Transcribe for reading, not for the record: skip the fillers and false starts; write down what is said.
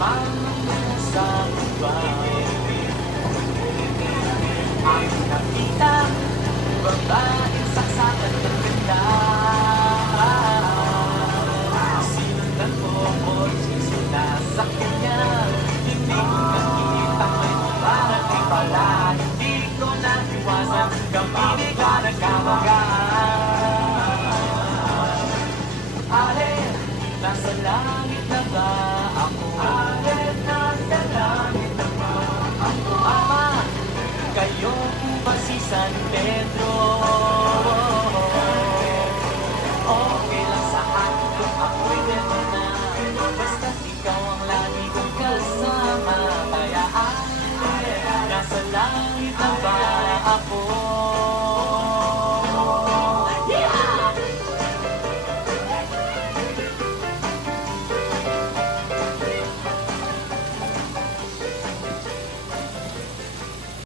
sa iba. Ang nakita, babaeng saksakan ng ganda. Sinundan ko ko'y sinasakyan niya. Hindi ko nakita may parating pala. Hindi ko naiwasan, kami ka nagkamagaan. Alin, nasa langit na ba ako? Alin, nasa langit na ba ako? Ama, kayo po ba si San Pedro? Okay lang sa akin kung ako'y gano'n na. Basta't ikaw ang lagi kong kasama. Kaya alin, nasa langit na ba ako?